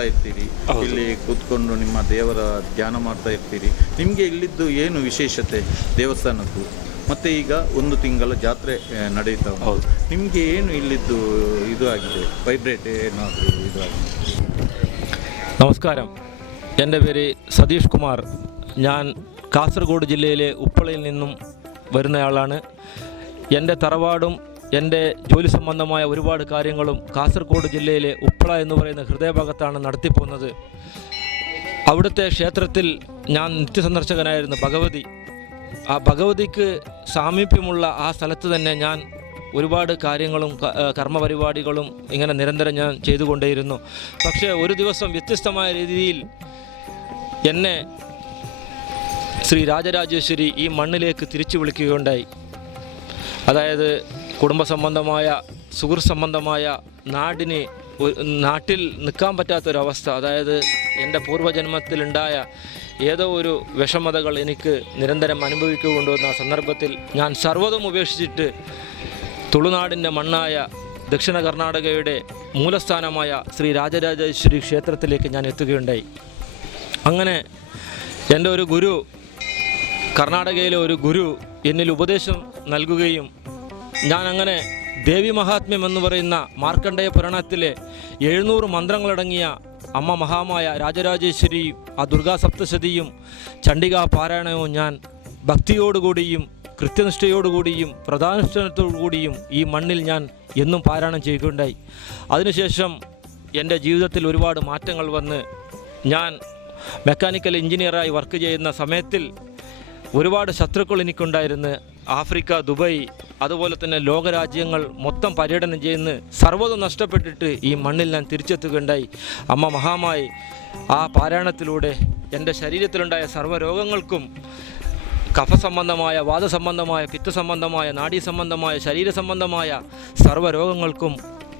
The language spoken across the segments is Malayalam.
ದೇವಸ್ಥಾನಕ್ಕೆ ಬರ್ತಾ ಇರ್ತೀರಿ ಹೌದು. ಇಲ್ಲಿ ಕೂತ್ಕೊಂಡು ನಿಮ್ಮ ದೇವರ ಧ್ಯಾನ ಮಾಡ್ತಾ ಇರ್ತೀರಿ ನಿಮಗೆ ಇಲ್ಲಿದ್ದು ಏನು ವಿಶೇಷತೆ ದೇವಸ್ಥಾನದ್ದು ಮತ್ತೆ ಈಗ ಒಂದು ತಿಂಗಳ ಜಾತ್ರೆ ಆ, ನಡೀತಾ ಉಂಟು ಹೌದು. ನಿಮಗೆ ಏನು ಇಲ್ಲಿದ್ದು ಇದು ಆಗಿದೆ ವೈಬ್ರೇಟ್ ಏನಾದರೂ ಇದು ಆಗಿದೆ നമസ്കാരം എൻ്റെ പേര് സതീഷ് കുമാർ ഞാൻ കാസർഗോഡ് ജില്ലയിലെ ഉപ്പളയിൽ നിന്നും വരുന്നയാളാണ് എൻ്റെ തറവാടും എന്റെ ജോലി സംബന്ധമായ ഒരുപാട് കാര്യങ്ങളും കാസർഗോഡ് ജില്ലയിലെ ഉപ്പള എന്ന് പറയുന്ന ഹൃദയഭാഗത്താണ് നടത്തിപ്പോകുന്നത് അവിടുത്തെ ക്ഷേത്രത്തിൽ ഞാൻ നിത്യസന്ദർശകനായിരുന്നു ഭഗവതി. ആ ഭഗവതിക്ക് സാമീപ്യമുള്ള ആ സ്ഥലത്ത് തന്നെ ഞാൻ ഒരുപാട് കാര്യങ്ങളും കർമ്മപരിപാടികളും ഇങ്ങനെ നിരന്തരം ഞാൻ ചെയ്തുകൊണ്ടേയിരുന്നു. പക്ഷേ ഒരു ദിവസം വ്യത്യസ്തമായ രീതിയിൽ എന്നെ ശ്രീ രാജരാജേശ്വരി ഈ മണ്ണിലേക്ക് തിരിച്ചു വിളിക്കുകയുണ്ടായി. അതായത് കുടുംബ സംബന്ധമായ സുഹൃത്ത് സംബന്ധമായ നാടിന് നാട്ടിൽ നിൽക്കാൻ പറ്റാത്തൊരവസ്ഥ. അതായത് എന്റെ പൂർവജന്മത്തിലുണ്ടായ ഏതോ ഒരു വിഷമതകൾ എനിക്ക് നിരന്തരം അനുഭവിക്കുകൊണ്ടുവന്ന സന്ദർഭത്തിൽ ഞാൻ സർവതും ഉപേക്ഷിച്ചിട്ട് തുളുനാടിന്റെ മണ്ണായ ദക്ഷിണ കർണാടകയുടെ മൂലസ്ഥാനമായ ശ്രീ രാജരാജേശ്വരി ക്ഷേത്രത്തിലേക്ക് ഞാൻ എത്തുകയുണ്ടായി. അങ്ങനെ എന്റെ ഒരു ഗുരു കർണാടകയിലെ ഒരു ഗുരു എന്നിൽ ഉപദേശം നൽകുകയും ഞാൻ അങ്ങനെ ദേവി മഹാത്മ്യം എന്ന് പറയുന്ന മാർക്കണ്ഡേയ പുരാണത്തിലെ എഴുന്നൂറ് മന്ത്രങ്ങളടങ്ങിയ അമ്മ മഹാമായ രാജരാജേശ്വരിയും ആ ദുർഗാ സപ്തശതിയും ചണ്ഡികാ പാരായണവും ഞാൻ ഭക്തിയോടുകൂടിയും കൃത്യനിഷ്ഠയോടുകൂടിയും പ്രധാനുഷ്ഠാനത്തോടുകൂടിയും ഈ മണ്ണിൽ ഞാൻ എന്നും പാരായണം ചെയ്യുകയുണ്ടായി. അതിനുശേഷം എന്റെ ജീവിതത്തിൽ ഒരുപാട് മാറ്റങ്ങൾ വന്ന് ഞാൻ മെക്കാനിക്കൽ എഞ്ചിനീയറായി വർക്ക് ചെയ്യുന്ന സമയത്തിൽ ഒരുപാട് ശത്രുക്കൾ എനിക്കുണ്ടായിരുന്നു. ആഫ്രിക്ക ദുബായ് അതുപോലെ തന്നെ ലോകരാജ്യങ്ങൾ മൊത്തം പര്യടനം ചെയ്യുന്ന സർവതും നഷ്ടപ്പെട്ടിട്ട് ഈ മണ്ണിൽ ഞാൻ തിരിച്ചെത്തുകയുണ്ടായി. അമ്മ മഹാമായി ആ പാരായണത്തിലൂടെ എന്റെ ശരീരത്തിലുണ്ടായ സർവരോഗങ്ങൾക്കും കഫസംബന്ധമായ വാദസംബന്ധമായ പിത്തസംബന്ധമായ നാഡീസംബന്ധമായ ശരീരസംബന്ധമായ സർവരോഗങ്ങൾക്കും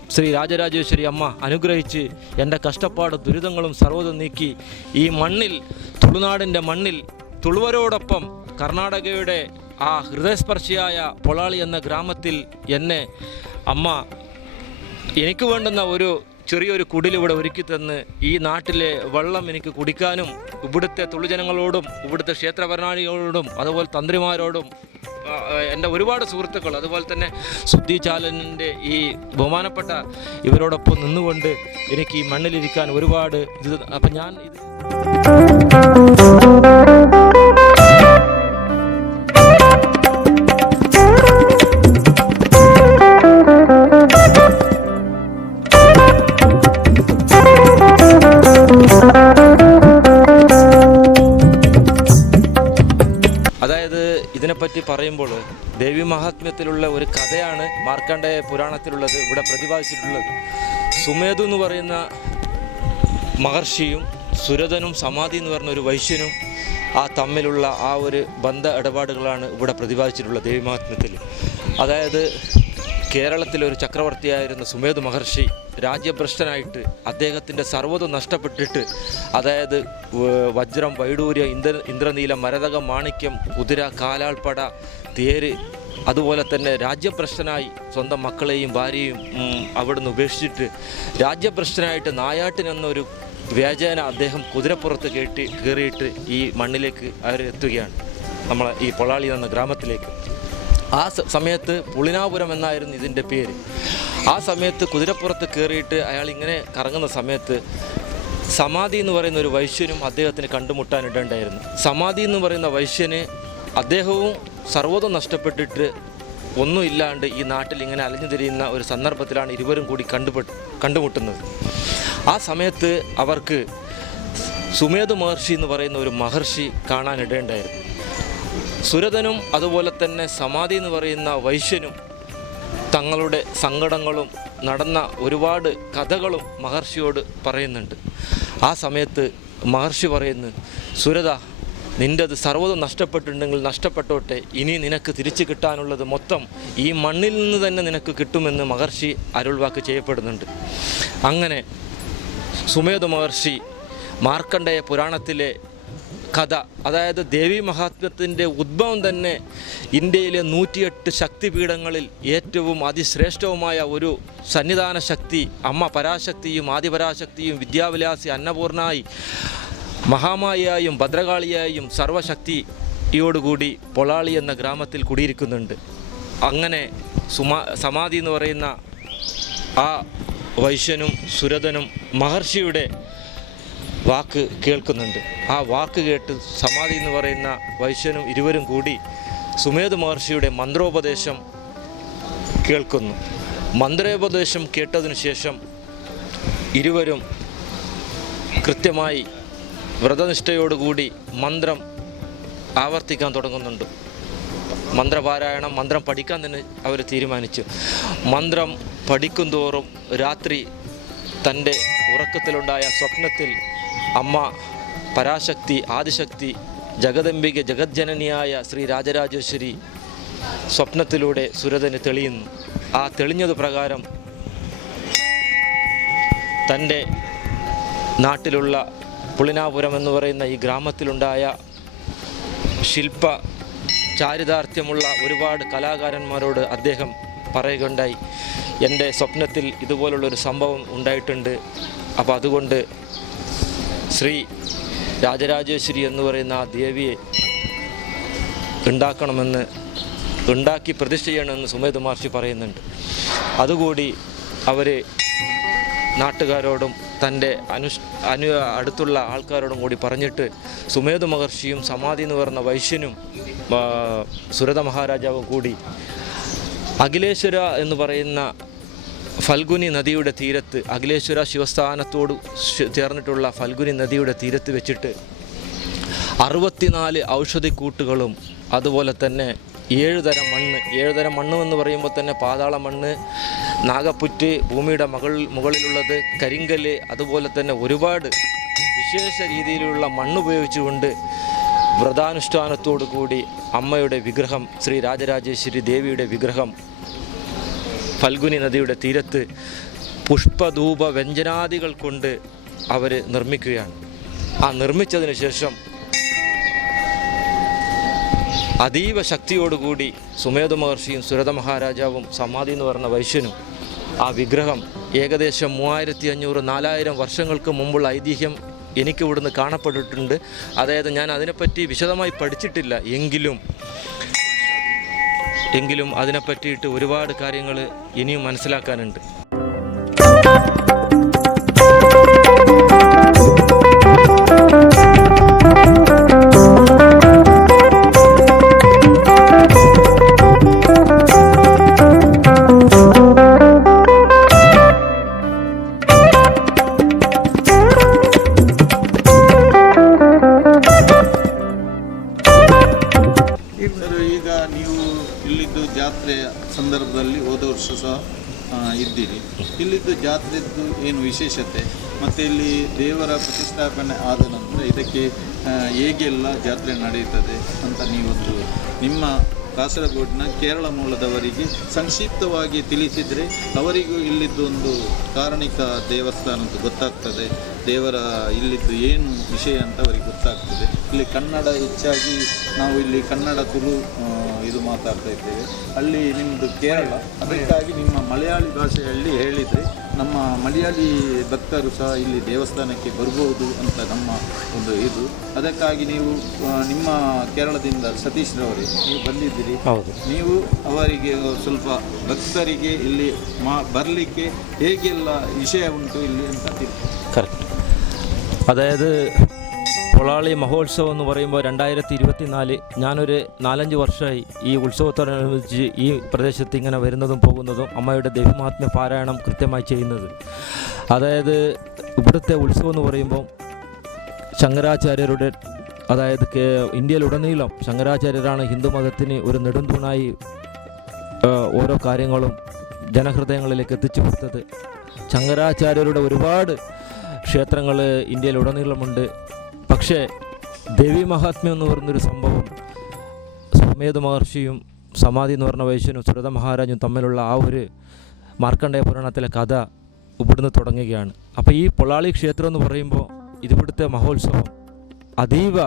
ശ്രീ രാജരാജേശ്വരി അമ്മ അനുഗ്രഹിച്ച് എന്റെ കഷ്ടപ്പാട് ദുരിതങ്ങളും സർവതും നീക്കി ഈ മണ്ണിൽ തുളുനാടിന്റെ മണ്ണിൽ തുളുവരോടൊപ്പം കർണാടകയുടെ ആ ഹൃദയസ്പർശിയായ പൊളാളി എന്ന ഗ്രാമത്തിൽ എന്നെ അമ്മ എനിക്ക് വേണ്ടുന്ന ഒരു ചെറിയൊരു കുടിലിവിടെ ഒരുക്കി തന്ന് ഈ നാട്ടിലെ വെള്ളം എനിക്ക് കുടിക്കാനും ഇവിടുത്തെ തുളുജനങ്ങളോടും ഇവിടുത്തെ ക്ഷേത്രഭരണാളികളോടും അതുപോലെ തന്ത്രിമാരോടും എന്റെ ഒരുപാട് സുഹൃത്തുക്കൾ അതുപോലെ തന്നെ സുദ്ധി ചാലനിന്റെ ഈ ബഹുമാനപ്പെട്ട ഇവരോടൊപ്പം നിന്നുകൊണ്ട് എനിക്ക് ഈ മണ്ണിലിരിക്കാൻ ഒരുപാട് ഇത് അപ്പം ഞാൻ ഇത് പറയുമ്പോൾ ദേവി മഹാത്മ്യത്തിലുള്ള ഒരു കഥയാണ് മാർക്കണ്ഡേയ പുരാണത്തിലുള്ളത് ഇവിടെ പ്രതിപാദിച്ചിട്ടുള്ളത്. സുമേധു എന്ന് പറയുന്ന മഹർഷിയും സുരതനും സമാധി എന്ന് പറഞ്ഞ ഒരു വൈശ്യനും ആ തമ്മിലുള്ള ആ ഒരു ബന്ധ ഇടപാടുകളാണ് ഇവിടെ പ്രതിപാദിച്ചിട്ടുള്ളത് ദേവി മഹാത്മ്യത്തിൽ. അതായത് കേരളത്തിലെ ഒരു ചക്രവർത്തിയായിരുന്ന സുമേത് മഹർഷി രാജ്യഭ്രഷ്ടനായിട്ട് അദ്ദേഹത്തിന്റെ സർവതും നഷ്ടപ്പെട്ടിട്ട് അതായത് വജ്രം വൈഡൂര്യ ഇന്ദ്ര ഇന്ദ്രനീലം മരതകം മാണിക്യം കുതിര കാലാൾപ്പട തേര് അതുപോലെ തന്നെ രാജ്യഭ്രഷ്ടനായി സ്വന്തം മക്കളെയും ഭാര്യയും അവിടുന്ന് ഉപേക്ഷിച്ചിട്ട് രാജ്യഭ്രഷ്ടനായിട്ട് നായാട്ടിനെന്നൊരു വ്യാജേന അദ്ദേഹം കുതിരപ്പുറത്ത് കേട്ടി കയറിയിട്ട് ഈ മണ്ണിലേക്ക് അവർ എത്തുകയാണ് നമ്മളെ ഈ പൊളാളി എന്ന ഗ്രാമത്തിലേക്ക്. ആ സമയത്ത് പുളിനാപുരം എന്നായിരുന്നു ഇതിന്റെ പേര്. ആ സമയത്ത് കുതിരപ്പുറത്ത് കയറിയിട്ട് അയാൾ ഇങ്ങനെ കറങ്ങുന്ന സമയത്ത് സമാധി എന്ന് പറയുന്ന ഒരു വൈശ്യനും അദ്ദേഹത്തിന് കണ്ടുമുട്ടാനിടണ്ടായിരുന്നു സമാധി എന്ന് പറയുന്ന വൈശ്യന് അദ്ദേഹവും സർവതും നഷ്ടപ്പെട്ടിട്ട് ഒന്നുമില്ലാണ്ട് ഈ നാട്ടിൽ ഇങ്ങനെ അലഞ്ഞു തിരിയുന്ന ഒരു സന്ദർഭത്തിലാണ് ഇരുവരും കൂടി കണ്ടുപെട്ട് കണ്ടുമുട്ടുന്നത്. ആ സമയത്ത് അവർക്ക് സുമേധ മഹർഷി എന്ന് പറയുന്ന ഒരു മഹർഷി കാണാനിടയുണ്ടായിരുന്നു സുരതനും അതുപോലെ തന്നെ സമാധി എന്ന് പറയുന്ന വൈശ്യനും തങ്ങളുടെ സങ്കടങ്ങളും നടന്ന ഒരുപാട് കഥകളും മഹർഷിയോട് പറയുന്നുണ്ട്. ആ സമയത്ത് മഹർഷി പറയുന്നു സുരത നിന്റെത് സർവതും നഷ്ടപ്പെട്ടിട്ടുണ്ടെങ്കിൽ നഷ്ടപ്പെട്ടോട്ടെ. ഇനി നിനക്ക് തിരിച്ചു കിട്ടാനുള്ളത് മൊത്തം ഈ മണ്ണിൽ നിന്ന് തന്നെ നിനക്ക് കിട്ടുമെന്ന് മഹർഷി അരുൾവാക്ക് ചെയ്യപ്പെടുന്നുണ്ട്. അങ്ങനെ സുമേധ മഹർഷി മാർക്കണ്ഡേയ പുരാണത്തിലെ കഥ. അതായത് ദേവി മഹാത്മ്യത്തിന്റെ ഉദ്ഭവം തന്നെ ഇന്ത്യയിലെ നൂറ്റിയെട്ട് ശക്തിപീഠങ്ങളിൽ ഏറ്റവും അതിശ്രേഷ്ഠവുമായ ഒരു സന്നിധാന ശക്തി അമ്മ പരാശക്തിയും ആദിപരാശക്തിയും വിദ്യാവിലാസി അന്നപൂർണായി മഹാമായിയായും ഭദ്രകാളിയായും സർവശക്തിയോടുകൂടി പൊളാളി എന്ന ഗ്രാമത്തിൽ കുടിയിരിക്കുന്നുണ്ട്. അങ്ങനെ സുമാ സമാധി എന്ന് പറയുന്ന ആ വൈശ്യനും സുരതനും മഹർഷിയുടെ വാക്ക് കേൾക്കുന്നുണ്ട്. ആ വാക്ക് കേട്ട് സമാധി എന്ന് പറയുന്ന വൈശ്യനും ഇരുവരും കൂടി സുമേധ മഹർഷിയുടെ മന്ത്രോപദേശം കേൾക്കുന്നു. മന്ത്രോപദേശം കേട്ടതിനു ശേഷം ഇരുവരും കൃത്യമായി വ്രതനിഷ്ഠയോടുകൂടി മന്ത്രം ആവർത്തിക്കാൻ തുടങ്ങുന്നുണ്ട്. മന്ത്രപാരായണം മന്ത്രം പഠിക്കാൻ തന്നെ അവർ തീരുമാനിച്ചു. മന്ത്രം പഠിക്കും തോറും രാത്രി തന്റെ ഉറക്കത്തിലുണ്ടായ സ്വപ്നത്തിൽ അമ്മ പരാശക്തി ആദിശക്തി ജഗദംബിക ജഗജ്ജനനിയായ ശ്രീ രാജരാജേശ്വരി സ്വപ്നത്തിലൂടെ സുരതന് തെളിയുന്നു. ആ തെളിഞ്ഞത് പ്രകാരം തന്റെ നാട്ടിലുള്ള പുളിനാപുരം എന്ന് പറയുന്ന ഈ ഗ്രാമത്തിലുണ്ടായ ശില്പ ചാരിതാർത്ഥ്യമുള്ള ഒരുപാട് കലാകാരന്മാരോട് അദ്ദേഹം പറയുകയുണ്ടായി. എന്റെ സ്വപ്നത്തിൽ ഇതുപോലുള്ളൊരു സംഭവം ഉണ്ടായിട്ടുണ്ട്. അപ്പോൾ അതുകൊണ്ട് ശ്രീ രാജരാജേശ്വരി എന്ന് പറയുന്ന ആ ദേവിയെ ഉണ്ടാക്കണമെന്ന് ഉണ്ടാക്കി പ്രതിഷ്ഠ ചെയ്യണമെന്ന് സുമേധ മഹർഷി പറയുന്നുണ്ട്. അതുകൂടി അവർ നാട്ടുകാരോടും തന്റെ അനുഷ് അനു അടുത്തുള്ള ആൾക്കാരോടും കൂടി പറഞ്ഞിട്ട് സുമേധ മഹർഷിയും സമാധി എന്ന് പറഞ്ഞ വൈശ്യനും സുരത മഹാരാജാവും കൂടി അഖിലേശ്വര എന്ന് പറയുന്ന ഫൽഗുനി നദിയുടെ തീരത്ത് അഖിലേശ്വര ശിവസ്ഥാനത്തോട് ചേർന്നിട്ടുള്ള ഫൽഗുനി നദിയുടെ തീരത്ത് വെച്ചിട്ട് അറുപത്തിനാല് ഔഷധിക്കൂട്ടുകളും അതുപോലെ തന്നെ ഏഴ് തരം മണ്ണ് ഏഴ് തരം മണ്ണ് എന്ന് പറയുമ്പോൾ തന്നെ പാതാള മണ്ണ് നാഗപ്പുറ്റ് ഭൂമിയുടെ മകൾ മുകളിലുള്ളത് കരിങ്കൽ അതുപോലെ തന്നെ ഒരുപാട് വിശേഷ രീതിയിലുള്ള മണ്ണ് ഉപയോഗിച്ചുകൊണ്ട് വ്രതാനുഷ്ഠാനത്തോടു കൂടി അമ്മയുടെ വിഗ്രഹം ശ്രീ രാജരാജേശ്വരി ദേവിയുടെ വിഗ്രഹം ഫൽഗുനി നദിയുടെ തീരത്ത് പുഷ്പധൂപ വ്യഞ്ജനാദികൾ കൊണ്ട് അവർ നിർമ്മിക്കുകയാണ്. ആ നിർമ്മിച്ചതിന് ശേഷം അതീവ ശക്തിയോടുകൂടി സുമേധ മഹർഷിയും സുരത മഹാരാജാവും സമാധി എന്ന് പറഞ്ഞ വൈശ്യനും ആ വിഗ്രഹം ഏകദേശം മൂവായിരത്തി അഞ്ഞൂറ് നാലായിരം വർഷങ്ങൾക്ക് മുമ്പുള്ള ഐതിഹ്യം എനിക്കിവിടുന്ന് കാണപ്പെട്ടിട്ടുണ്ട്. അതായത് ഞാൻ അതിനെപ്പറ്റി വിശദമായി പഠിച്ചിട്ടില്ല. എങ്കിലും എങ്കിലും അതിനെപ്പറ്റിയിട്ട് ഒരുപാട് കാര്യങ്ങൾ ഇനിയും മനസ്സിലാക്കാനുണ്ട്. ಪ್ರತಿಷ್ಠಾಪನೆ ಆದ ನಂತರ ಇದಕ್ಕೆ ಹೇಗೆಲ್ಲ ಜಾತ್ರೆ ನಡೆಯುತ್ತದೆ ಅಂತ ನೀವೊಂದು ನಿಮ್ಮ ಕಾಸರಗೋಡಿನ ಕೇರಳ ಮೂಲದವರಿಗೆ ಸಂಕ್ಷಿಪ್ತವಾಗಿ ತಿಳಿಸಿದರೆ ಅವರಿಗೂ ಇಲ್ಲಿದ್ದು ಒಂದು ಕಾರಣಿಕ ದೇವಸ್ಥಾನ ಅಂತ ಗೊತ್ತಾಗ್ತದೆ. ದೇವರ ಇಲ್ಲಿದ್ದು ಏನು ವಿಷಯ ಅಂತ ಅವರಿಗೆ ಗೊತ್ತಾಗ್ತದೆ. ಇಲ್ಲಿ ಕನ್ನಡ ಹೆಚ್ಚಾಗಿ ನಾವು ಇಲ್ಲಿ ಕನ್ನಡ ತುಳು ಇದು ಮಾತಾಡ್ತಾ ಇದ್ದೇವೆ. ಅಲ್ಲಿ ನಿಮ್ಮದು ಕೇರಳ, ಅದಕ್ಕಾಗಿ ನಿಮ್ಮ ಮಲಯಾಳಿ ಭಾಷೆಯಲ್ಲಿ ಹೇಳಿದರೆ ನಮ್ಮ ಮಲಯಾಳಿ ಭಕ್ತರು ಸಹ ಇಲ್ಲಿ ದೇವಸ್ಥಾನಕ್ಕೆ ಬರಬಹುದು ಅಂತ ನಮ್ಮ ಒಂದು ಇದು. ಅದಕ್ಕಾಗಿ ನೀವು ನಿಮ್ಮ ಕೇರಳದಿಂದ ಸತೀಶ್ ರವರೇ ನೀವು ಬಂದಿದ್ದೀರಿ. ಹೌದು. ನೀವು ಅವರಿಗೆ ಸ್ವಲ್ಪ ಭಕ್ತರಿಗೆ ಇಲ್ಲಿ ಮಾ ಬರಲಿಕ್ಕೆ ಹೇಗೆಲ್ಲ ವಿಷಯ ಉಂಟು ಇಲ್ಲಿ ಅಂತ ತಿಳ್ಕೊಂಡು. ಕರೆಕ್ಟ್. ಅದಾಯದು പൊളാളി മഹോത്സവം എന്ന് പറയുമ്പോൾ രണ്ടായിരത്തി ഇരുപത്തിനാല് ഞാനൊരു നാലഞ്ച് വർഷമായി ഈ ഉത്സവത്തോടനുബന്ധിച്ച് ഈ പ്രദേശത്ത് ഇങ്ങനെ വരുന്നതും പോകുന്നതും അമ്മയുടെ ദൈവമാത്മ്യ പാരായണം കൃത്യമായി ചെയ്യുന്നത്. അതായത് ഇവിടുത്തെ ഉത്സവം എന്ന് പറയുമ്പോൾ ശങ്കരാചാര്യരുടെ അതായത് ഇന്ത്യയിലുടനീളം ശങ്കരാചാര്യരാണ് ഹിന്ദുമതത്തിന് ഒരു നെടുന്തൂണായി ഓരോ കാര്യങ്ങളും ജനഹൃദയങ്ങളിലേക്ക് എത്തിച്ചു കൊടുത്തത്. ശങ്കരാചാര്യരുടെ ഒരുപാട് ക്ഷേത്രങ്ങൾ ഇന്ത്യയിലുടനീളമുണ്ട്. പക്ഷേ ദേവി മഹാത്മ്യം എന്ന് പറയുന്നൊരു സംഭവം സമേത മഹർഷിയും സമാധി എന്ന് പറഞ്ഞ വൈശ്യനും സുരത മഹാരാജും തമ്മിലുള്ള ആ ഒരു മാർക്കണ്ഡേയ പുരാണത്തിലെ കഥ ഇവിടുന്ന് തുടങ്ങുകയാണ്. അപ്പോൾ ഈ പൊള്ളാളി ക്ഷേത്രം എന്ന് പറയുമ്പോൾ ഇതിവിടുത്തെ മഹോത്സവം അതീവ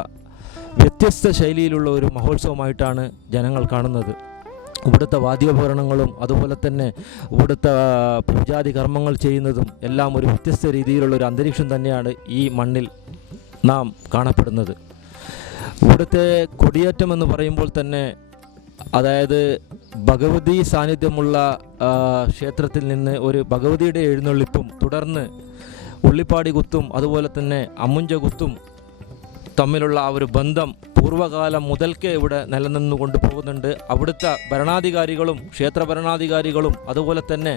വ്യത്യസ്ത ശൈലിയിലുള്ള ഒരു മഹോത്സവമായിട്ടാണ് ജനങ്ങൾ കാണുന്നത്. ഇവിടുത്തെ വാദ്യോപകരണങ്ങളും അതുപോലെ തന്നെ ഇവിടുത്തെ പൂജാതി കർമ്മങ്ങൾ ചെയ്യുന്നതും എല്ലാം ഒരു വ്യത്യസ്ത രീതിയിലുള്ള ഒരു അന്തരീക്ഷം തന്നെയാണ് ഈ മണ്ണിൽ നാം കാണപ്പെടുന്നത്. ഇവിടുത്തെ കൊടിയേറ്റം എന്ന് പറയുമ്പോൾ തന്നെ അതായത് ഭഗവതി സാന്നിധ്യമുള്ള ക്ഷേത്രത്തിൽ നിന്ന് ഒരു ഭഗവതിയുടെ എഴുന്നള്ളിപ്പും തുടർന്ന് ഉള്ളിപ്പാടി കുത്തും അതുപോലെ തന്നെ അമ്മുഞ്ച കുത്തും തമ്മിലുള്ള ആ ഒരു ബന്ധം പൂർവകാലം മുതൽക്കേ ഇവിടെ നിലനിന്നു കൊണ്ടുപോകുന്നുണ്ട്. അവിടുത്തെ ഭരണാധികാരികളും ക്ഷേത്ര ഭരണാധികാരികളും അതുപോലെ തന്നെ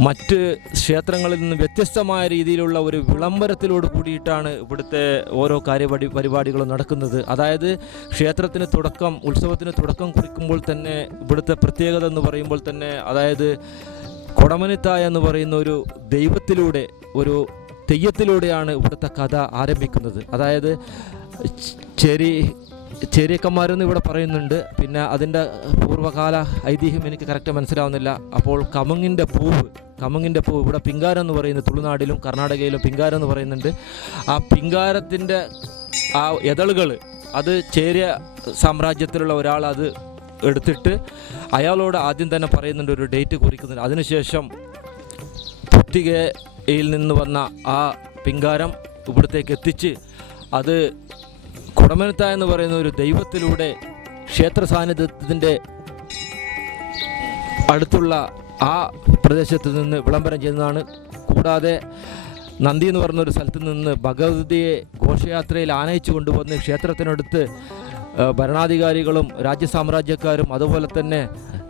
മറ്റ് ക്ഷേത്രങ്ങളിൽ നിന്ന് വ്യത്യസ്തമായ രീതിയിലുള്ള ഒരു വിളംബരത്തിലോട് കൂടിയിട്ടാണ് ഇവിടുത്തെ ഓരോ കാര്യപടി പരിപാടികളും നടക്കുന്നത്. അതായത് ക്ഷേത്രത്തിന് തുടക്കം ഉത്സവത്തിന് തുടക്കം കുറിക്കുമ്പോൾ തന്നെ ഇവിടുത്തെ പ്രത്യേകത എന്ന് പറയുമ്പോൾ തന്നെ അതായത് കൊടമനിത്തായ എന്ന് പറയുന്ന ഒരു ദൈവത്തിലൂടെ ഒരു തെയ്യത്തിലൂടെയാണ് ഇവിടുത്തെ കഥ ആരംഭിക്കുന്നത്. അതായത് ചെരി ചെറിയക്കന്മാരെന്ന് ഇവിടെ പറയുന്നുണ്ട്. പിന്നെ അതിന്റെ പൂർവകാല ഐതിഹ്യം എനിക്ക് കറക്റ്റ് മനസ്സിലാവുന്നില്ല. അപ്പോൾ കമുങ്ങിന്റെ പൂവ് കമുങ്ങിന്റെ പൂവ് ഇവിടെ പിങ്കാരം എന്ന് പറയുന്നത് തുളുനാടിലും കർണാടകയിലും പിങ്കാരം എന്ന് പറയുന്നുണ്ട്. ആ പിങ്കാരത്തിന്റെ ആ എതളുകൾ അത് ചേരിയ സാമ്രാജ്യത്തിലുള്ള ഒരാൾ അത് എടുത്തിട്ട് അയാളോട് ആദ്യം തന്നെ പറയുന്നുണ്ട് ഒരു ഡേറ്റ് കുറിക്കുന്നുണ്ട്. അതിനുശേഷം പുത്തികയിൽ നിന്ന് വന്ന ആ പിങ്കാരം ഇവിടത്തേക്ക് എത്തിച്ച് അത് കുടമനത്ത എന്ന് പറയുന്ന ഒരു ദൈവത്തിലൂടെ ക്ഷേത്ര സാന്നിധ്യത്തിന്റെ അടുത്തുള്ള ആ പ്രദേശത്ത് നിന്ന് വിളംബരം ചെയ്യുന്നതാണ്. കൂടാതെ നന്ദി എന്ന് ഒരു സ്ഥലത്ത് നിന്ന് ഭഗവതിയെ ഘോഷയാത്രയിൽ ആനയിച്ചു കൊണ്ടുവന്ന് ക്ഷേത്രത്തിനടുത്ത് ഭരണാധികാരികളും രാജ്യസാമ്രാജ്യക്കാരും അതുപോലെ തന്നെ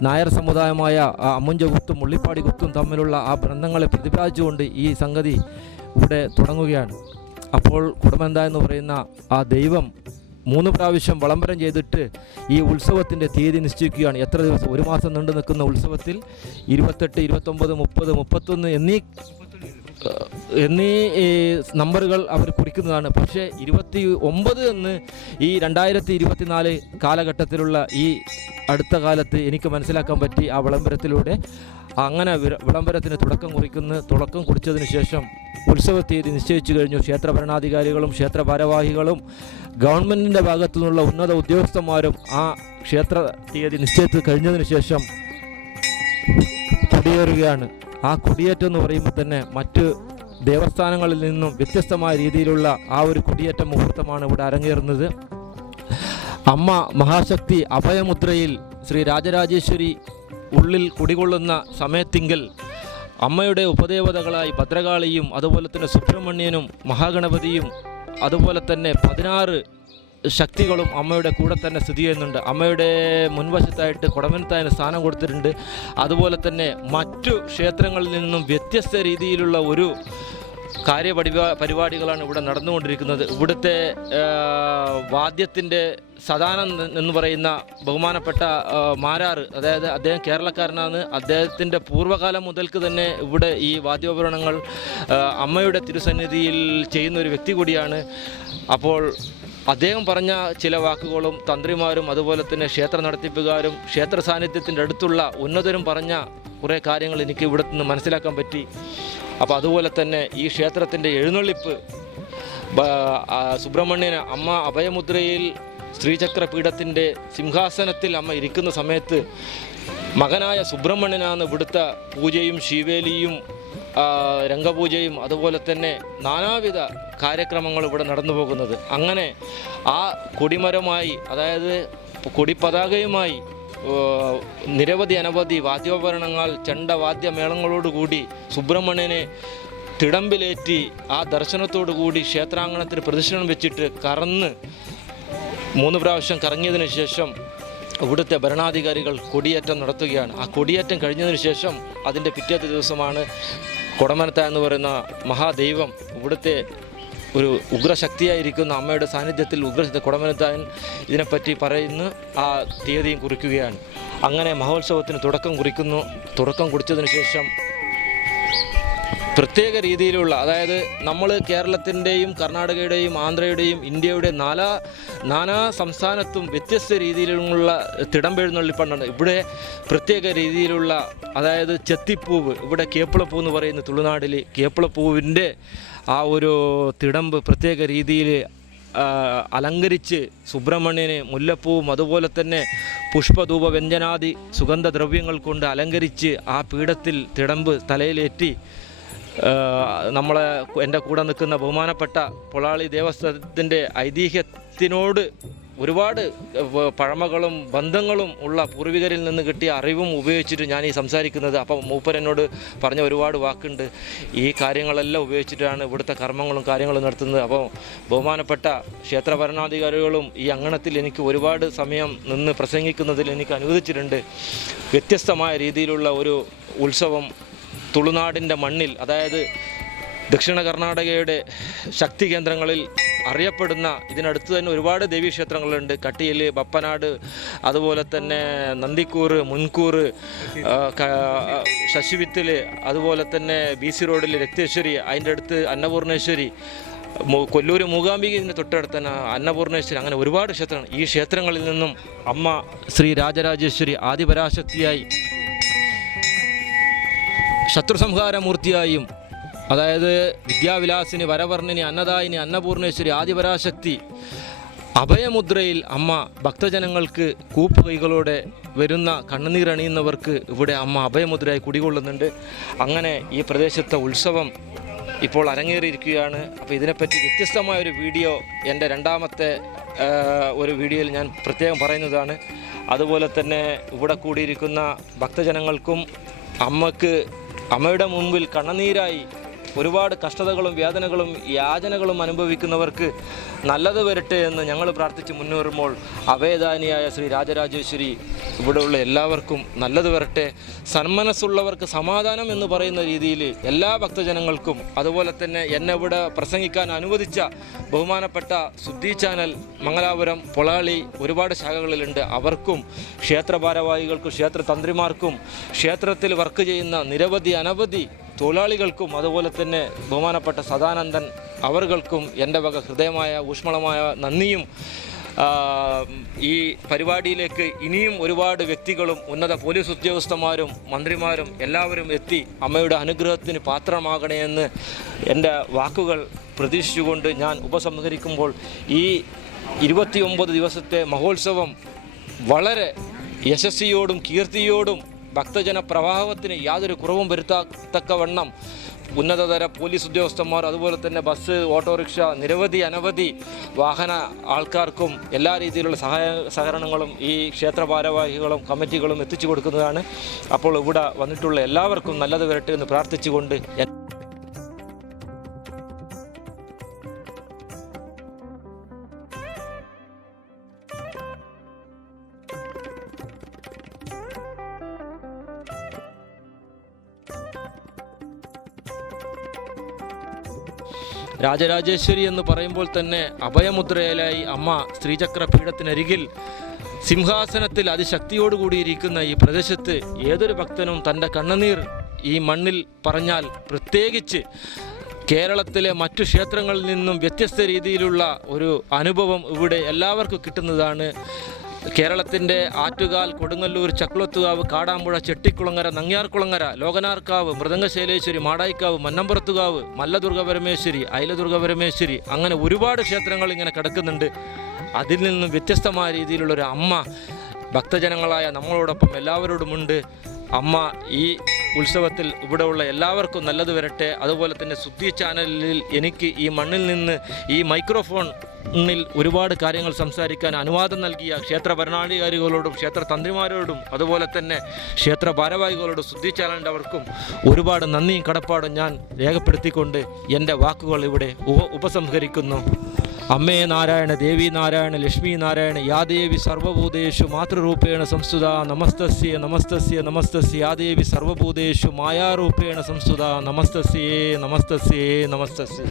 നായർ സമുദായമായ ആ അമ്മുഞ്ച കുത്തും ഉള്ളിപ്പാടി കുത്തും തമ്മിലുള്ള ആ ബന്ധങ്ങളെ പ്രതിപാദിച്ചുകൊണ്ട് ഈ സംഗതി ഇവിടെ തുടങ്ങുകയാണ്. അപ്പോൾ കുടുംബന്ത എന്ന് പറയുന്ന ആ ദൈവം മൂന്ന് പ്രാവശ്യം വിളംബരം ചെയ്തിട്ട് ഈ ഉത്സവത്തിന്റെ തീയതി നിശ്ചയിക്കുകയാണ്. എത്ര ദിവസം? ഒരു മാസം നീണ്ടു നിൽക്കുന്ന ഉത്സവത്തിൽ ഇരുപത്തെട്ട് ഇരുപത്തൊമ്പത് മുപ്പത് മുപ്പത്തൊന്ന് എന്നീ എന്നീ നമ്പറുകൾ അവർ കുറിക്കുന്നതാണ്. പക്ഷേ ഇരുപത്തി ഒമ്പത് എന്ന് ഈ രണ്ടായിരത്തി ഇരുപത്തിനാല് കാലഘട്ടത്തിലുള്ള ഈ അടുത്ത കാലത്ത് എനിക്ക് മനസ്സിലാക്കാൻ പറ്റി ആ വിളംബരത്തിലൂടെ. അങ്ങനെ വിളംബരത്തിന് തുടക്കം കുറിക്കുന്ന തുടക്കം കുറിച്ചതിന് ശേഷം ഉത്സവ തീയതി നിശ്ചയിച്ചു കഴിഞ്ഞു. ക്ഷേത്ര ഭരണാധികാരികളും ക്ഷേത്ര ഭാരവാഹികളും ഗവൺമെന്റിന്റെ ഭാഗത്തു നിന്നുള്ള ഉന്നത ഉദ്യോഗസ്ഥന്മാരും ആ ക്ഷേത്ര തീയതി നിശ്ചയിച്ച് കഴിഞ്ഞതിന് ശേഷം കൊടിയേറുകയാണ്. ആ കുടിയേറ്റം എന്ന് പറയുമ്പോൾ തന്നെ മറ്റ് ദേവസ്ഥാനങ്ങളിൽ നിന്നും വ്യത്യസ്തമായ രീതിയിലുള്ള ആ ഒരു കുടിയേറ്റ മുഹൂർത്തമാണ് ഇവിടെ അരങ്ങേറുന്നത്. അമ്മ മഹാശക്തി അഭയമുദ്രയിൽ ശ്രീ രാജരാജേശ്വരി ഉള്ളിൽ കുടികൊള്ളുന്ന സമയത്തിങ്കൽ അമ്മയുടെ ഉപദേവതകളായി ഭദ്രകാളിയും അതുപോലെ തന്നെ സുബ്രഹ്മണ്യനും മഹാഗണപതിയും അതുപോലെ തന്നെ പതിനാറ് ശക്തികളും അമ്മയുടെ കൂടെ തന്നെ സ്ഥിതി ചെയ്യുന്നുണ്ട്. അമ്മയുടെ മുൻവശത്തായിട്ട് കുടമനത്തായന് സ്ഥാനം കൊടുത്തിട്ടുണ്ട്. അതുപോലെ തന്നെ മറ്റു ക്ഷേത്രങ്ങളിൽ നിന്നും വ്യത്യസ്ത രീതിയിലുള്ള ഒരു കാര്യപരിപാ പരിപാടികളാണ് ഇവിടെ നടന്നുകൊണ്ടിരിക്കുന്നത്. ഇവിടുത്തെ വാദ്യത്തിന്റെ സദാനന്ദ് എന്ന് പറയുന്ന ബഹുമാനപ്പെട്ട മാരാറ് അതായത് അദ്ദേഹം കേരളക്കാരനാണ്. അദ്ദേഹത്തിന്റെ പൂർവകാലം മുതൽക്ക് തന്നെ ഇവിടെ ഈ വാദ്യോപകരണങ്ങൾ അമ്മയുടെ തിരുസന്നിധിയിൽ ചെയ്യുന്ന ഒരു വ്യക്തി കൂടിയാണ്. അപ്പോൾ അദ്ദേഹം പറഞ്ഞ ചില വാക്കുകളും തന്ത്രിമാരും അതുപോലെ തന്നെ ക്ഷേത്ര നടത്തിപ്പുകാരും ക്ഷേത്ര സാന്നിധ്യത്തിന്റെ അടുത്തുള്ള ഉന്നതരും പറഞ്ഞ കുറേ കാര്യങ്ങൾ എനിക്ക് ഇവിടെ നിന്ന് മനസ്സിലാക്കാൻ പറ്റി. അപ്പോൾ അതുപോലെ തന്നെ ഈ ക്ഷേത്രത്തിന്റെ എഴുന്നള്ളിപ്പ് സുബ്രഹ്മണ്യന് അമ്മ അഭയമുദ്രയിൽ ശ്രീചക്ര പീഠത്തിന്റെ സിംഹാസനത്തിൽ അമ്മ ഇരിക്കുന്ന സമയത്ത് മകനായ സുബ്രഹ്മണ്യനാണ് ഇവിടുത്തെ പൂജയും ശിവേലിയും രംഗപൂജയും അതുപോലെ തന്നെ നാനാവിധ കാര്യക്രമങ്ങൾ ഇവിടെ നടന്നു പോകുന്നത്. അങ്ങനെ ആ കൊടിമരമായി അതായത് കൊടിപ്പതാകയുമായി നിരവധി അനവധി വാദ്യോപകരണങ്ങൾ ചെണ്ട വാദ്യമേളങ്ങളോടുകൂടി സുബ്രഹ്മണ്യനെ തിടമ്പിലേറ്റി ആ ദർശനത്തോടു കൂടി ക്ഷേത്രാങ്കണത്തിൽ പ്രദക്ഷിണം വെച്ചിട്ട് കറന്ന് മൂന്ന് പ്രാവശ്യം കറങ്ങിയതിന് ശേഷം ഇവിടുത്തെ ഭരണാധികാരികൾ കൊടിയേറ്റം നടത്തുകയാണ്. ആ കൊടിയേറ്റം കഴിഞ്ഞതിന് ശേഷം അതിന്റെ പിറ്റേത്തെ ദിവസമാണ് കൊടമനത്ത എന്ന് പറയുന്ന മഹാദൈവം ഇവിടുത്തെ ഒരു ഉഗ്രശക്തിയായിരിക്കുന്ന അമ്മയുടെ സാന്നിധ്യത്തിൽ ഉഗ്ര കൊടമനത്തായൻ ഇതിനെപ്പറ്റി പറയുന്ന ആ തീയതിയും കുറിക്കുകയാണ്. അങ്ങനെ മഹോത്സവത്തിന് തുടക്കം കുറിക്കുന്നു. തുടക്കം കുറിച്ചതിന് ശേഷം പ്രത്യേക രീതിയിലുള്ള അതായത് നമ്മൾ കേരളത്തിന്റെയും കർണാടകയുടെയും ആന്ധ്രയുടെയും ഇന്ത്യയുടെ നാലാ നാനാ സംസ്ഥാനത്തും വ്യത്യസ്ത രീതിയിലുള്ള തിടമ്പെഴുന്നള്ളിപ്പണ്ണുണ്ട് ഇവിടെ പ്രത്യേക രീതിയിലുള്ള അതായത് ചെത്തിപ്പൂവ് ഇവിടെ കേപ്പിളപ്പൂ എന്ന് പറയുന്ന തുളുനാടിൽ കേപ്പിളപ്പൂവിന്റെ ആ ഒരു തിടമ്പ് പ്രത്യേക രീതിയിൽ അലങ്കരിച്ച് സുബ്രഹ്മണ്യന് മുല്ലപ്പൂവും അതുപോലെ തന്നെ പുഷ്പധൂപ വ്യഞ്ജനാദി സുഗന്ധദ്രവ്യങ്ങൾ കൊണ്ട് അലങ്കരിച്ച് ആ പീഠത്തിൽ തിടമ്പ് തലയിലേറ്റി നമ്മളെ എന്റെ കൂടെ നിൽക്കുന്ന ബഹുമാനപ്പെട്ട പൊളാളി ദേവസ്വത്തിന്റെ ഐതിഹ്യത്തിനോട് ഒരുപാട് പഴമകളും ബന്ധങ്ങളും ഉള്ള പൂർവികരിൽ നിന്ന് കിട്ടിയ അറിവും ഉപയോഗിച്ചിട്ട് ഞാൻ ഈ സംസാരിക്കുന്നത്. അപ്പം മൂപ്പർ എന്നോട് പറഞ്ഞ ഒരുപാട് വാക്കുണ്ട്. ഈ കാര്യങ്ങളെല്ലാം ഉപയോഗിച്ചിട്ടാണ് ഇവിടുത്തെ കർമ്മങ്ങളും കാര്യങ്ങളും നടത്തുന്നത്. അപ്പോൾ ബഹുമാനപ്പെട്ട ക്ഷേത്ര ഭരണാധികാരികളും ഈ അങ്കണത്തിൽ എനിക്ക് ഒരുപാട് സമയം നിന്ന് പ്രസംഗിക്കുന്നതിൽ എനിക്ക് അനുവദിച്ചിട്ടുണ്ട്. വ്യത്യസ്തമായ രീതിയിലുള്ള ഒരു ഉത്സവം തുളുനാടിന്റെ മണ്ണിൽ അതായത് ദക്ഷിണ കർണാടകയുടെ ശക്തി കേന്ദ്രങ്ങളിൽ അറിയപ്പെടുന്ന ഇതിനടുത്ത് തന്നെ ഒരുപാട് ദേവീക്ഷേത്രങ്ങളുണ്ട്. കട്ടിയിൽ ബപ്പനാട് അതുപോലെ തന്നെ നന്ദിക്കൂർ മുൻകൂറ് ശശിവിത്തിൽ അതുപോലെ തന്നെ ബി സി റോഡിൽ രക്തേശ്വരി അതിന്റെ അടുത്ത് അന്നപൂർണേശ്വരി കൊല്ലൂർ മൂകാംബികയുടെ തൊട്ടടുത്ത് തന്നെ അന്നപൂർണേശ്വരി അങ്ങനെ ഒരുപാട് ക്ഷേത്രങ്ങൾ. ഈ ക്ഷേത്രങ്ങളിൽ നിന്നും അമ്മ ശ്രീ രാജരാജേശ്വരി ആദിപരാശക്തിയായി ശത്രുസംഹാരമൂർത്തിയായും അതായത് വിദ്യാവിലാസിന് വരവർണിനി അന്നദായിനി അന്നപൂർണേശ്വരി ആദിപരാശക്തി അഭയമുദ്രയിൽ അമ്മ ഭക്തജനങ്ങൾക്ക് കൂപ്പ് കൈകളോടെ വരുന്ന കണ്ണുനീരണിയുന്നവർക്ക് ഇവിടെ അമ്മ അഭയമുദ്രയായി കുടികൊള്ളുന്നുണ്ട്. അങ്ങനെ ഈ പ്രദേശത്തെ ഉത്സവം ഇപ്പോൾ അരങ്ങേറിയിരിക്കുകയാണ്. അപ്പോൾ ഇതിനെപ്പറ്റി വ്യത്യസ്തമായ ഒരു വീഡിയോ എന്റെ രണ്ടാമത്തെ ഒരു വീഡിയോയിൽ ഞാൻ പ്രത്യേകം പറയുന്നതാണ്. അതുപോലെ തന്നെ ഇവിടെ കൂടിയിരിക്കുന്ന ഭക്തജനങ്ങൾക്കും അമ്മയ്ക്ക് അമ്മയുടെ മുൻപിൽ കണ്ണുനീരായി ഒരുപാട് കഷ്ടതകളും വേദനകളും യാചനകളും അനുഭവിക്കുന്നവർക്ക് നല്ലത് വരട്ടെ എന്ന് ഞങ്ങൾ പ്രാർത്ഥിച്ച് മുന്നേറുമ്പോൾ അഭയദാനിയായ ശ്രീ രാജരാജേശ്വരി ഇവിടെയുള്ള എല്ലാവർക്കും നല്ലത് വരട്ടെ. സന്മനസ്സുള്ളവർക്ക് സമാധാനം എന്ന് പറയുന്ന രീതിയിൽ എല്ലാ ഭക്തജനങ്ങൾക്കും അതുപോലെ തന്നെ എന്നെ ഇവിടെ പ്രസംഗിക്കാൻ അനുവദിച്ച ബഹുമാനപ്പെട്ട സുദ്ധി ചാനൽ മംഗലാപുരം പൊളാളി ഒരുപാട് ശാഖകളിലുണ്ട്. അവർക്കും ക്ഷേത്ര ഭാരവാഹികൾക്കും ക്ഷേത്ര തന്ത്രിമാർക്കും ക്ഷേത്രത്തിൽ വർക്ക് ചെയ്യുന്ന നിരവധി അനവധി തൊഴിലാളികൾക്കും അതുപോലെ തന്നെ ബഹുമാനപ്പെട്ട സദാനന്ദൻ അവർകൾക്കും എന്റെ വക ഹൃദയമായ ഊഷ്മളമായ നന്ദിയും ഈ പരിപാടിയിലേക്ക് ഇനിയും ഒരുപാട് വ്യക്തികളും ഉന്നത പോലീസ് ഉദ്യോഗസ്ഥന്മാരും മന്ത്രിമാരും എല്ലാവരും എത്തി അമ്മയുടെ അനുഗ്രഹത്തിന് പാത്രമാകണേ എന്ന് എന്റെ വാക്കുകൾ പ്രതീക്ഷിച്ചുകൊണ്ട് ഞാൻ ഉപസംഹരിക്കുമ്പോൾ ഈ ഇരുപത്തിയൊമ്പത് ദിവസത്തെ മഹോത്സവം വളരെ യശസ്സിയോടും കീർത്തിയോടും ഭക്തജന പ്രവാഹത്തിന് യാതൊരു കുറവും വരുത്താത്തക്കവണ്ണം ഉന്നതതര പോലീസ് ഉദ്യോഗസ്ഥന്മാർ അതുപോലെ തന്നെ ബസ് ഓട്ടോറിക്ഷ നിരവധി അനവധി വാഹന ആൾക്കാർക്കും എല്ലാ രീതിയിലുള്ള സഹായ സഹകരണങ്ങളും ഈ ക്ഷേത്ര ഭാരവാഹികളും കമ്മിറ്റികളും എത്തിച്ചു കൊടുക്കുന്നതാണ്. അപ്പോൾ ഇവിടെ വന്നിട്ടുള്ള എല്ലാവർക്കും നല്ലത് വരട്ടെ എന്ന് പ്രാർത്ഥിച്ചുകൊണ്ട് രാജരാജേശ്വരി എന്ന് പറയുമ്പോൾ തന്നെ അഭയമുദ്രയിലായി അമ്മ ശ്രീചക്ര പീഠത്തിനരികിൽ സിംഹാസനത്തിൽ അതിശക്തിയോടുകൂടിയിരിക്കുന്ന ഈ പ്രദേശത്ത് ഏതൊരു ഭക്തനും തന്റെ കണ്ണുനീർ ഈ മണ്ണിൽ പറഞ്ഞാൽ പ്രത്യേകിച്ച് കേരളത്തിലെ മറ്റു ക്ഷേത്രങ്ങളിൽ നിന്നും വ്യത്യസ്ത രീതിയിലുള്ള ഒരു അനുഭവം ഇവിടെ എല്ലാവർക്കും കിട്ടുന്നതാണ്. കേരളത്തിന്റെ ആറ്റുകാൽ കൊടുങ്ങല്ലൂർ ചക്കുളത്തുകാവ് കാടാമ്പുഴ ചെട്ടിക്കുളങ്ങര നങ്ങ്യാർകുളങ്ങര ലോകനാർക്കാവ് മൃദംഗശൈലേശ്വരി മാടായിക്കാവ് മന്നമ്പുറത്തുകാവ് മല്ലദുർഗ പരമേശ്വരി അയിലദുർഗ പരമേശ്വരി അങ്ങനെ ഒരുപാട് ക്ഷേത്രങ്ങൾ ഇങ്ങനെ കിടക്കുന്നുണ്ട്. അതിൽ നിന്നും വ്യത്യസ്തമായ രീതിയിലുള്ള ഒരു അമ്മ ഭക്തജനങ്ങളായ നമ്മളോടൊപ്പം എല്ലാവരോടുമുണ്ട്. അമ്മ ഈ ഉത്സവത്തിൽ ഇവിടെയുള്ള എല്ലാവർക്കും നല്ലത് വരട്ടെ. അതുപോലെ തന്നെ സുദ്ധി ചാനലിൽ എനിക്ക് ഈ മണ്ണിൽ നിന്ന് ഈ മൈക്രോഫോണിൽ ഒരുപാട് കാര്യങ്ങൾ സംസാരിക്കാൻ അനുവാദം നൽകിയ ക്ഷേത്ര ഭരണാധികാരികളോടും ക്ഷേത്ര തന്ത്രിമാരോടും അതുപോലെ തന്നെ ക്ഷേത്ര ഭാരവാഹികളോടും സുദ്ധി ചാനലിന്റെ അവർക്കും ഒരുപാട് നന്ദിയും കടപ്പാടും ഞാൻ രേഖപ്പെടുത്തിക്കൊണ്ട് എന്റെ വാക്കുകൾ ഇവിടെ ഉപ ഉപസംഹരിക്കുന്നു. അമ്മേ നാരായണ ദേവി നാരായണ ലക്ഷ്മി നാരായണ യാദേവി സർവഭൂതേഷു മാതൃരൂപേണ സംസ്തുത നമസ്തസ്യ നമസ്തസ്യ നമസ്തസ്യ യാദേവി സർവഭൂതേഷു മായാരൂപേണ സംസ്തുത നമസ്തസ്യേ നമസ്തസ്യേ നമസ്തസ്യേ.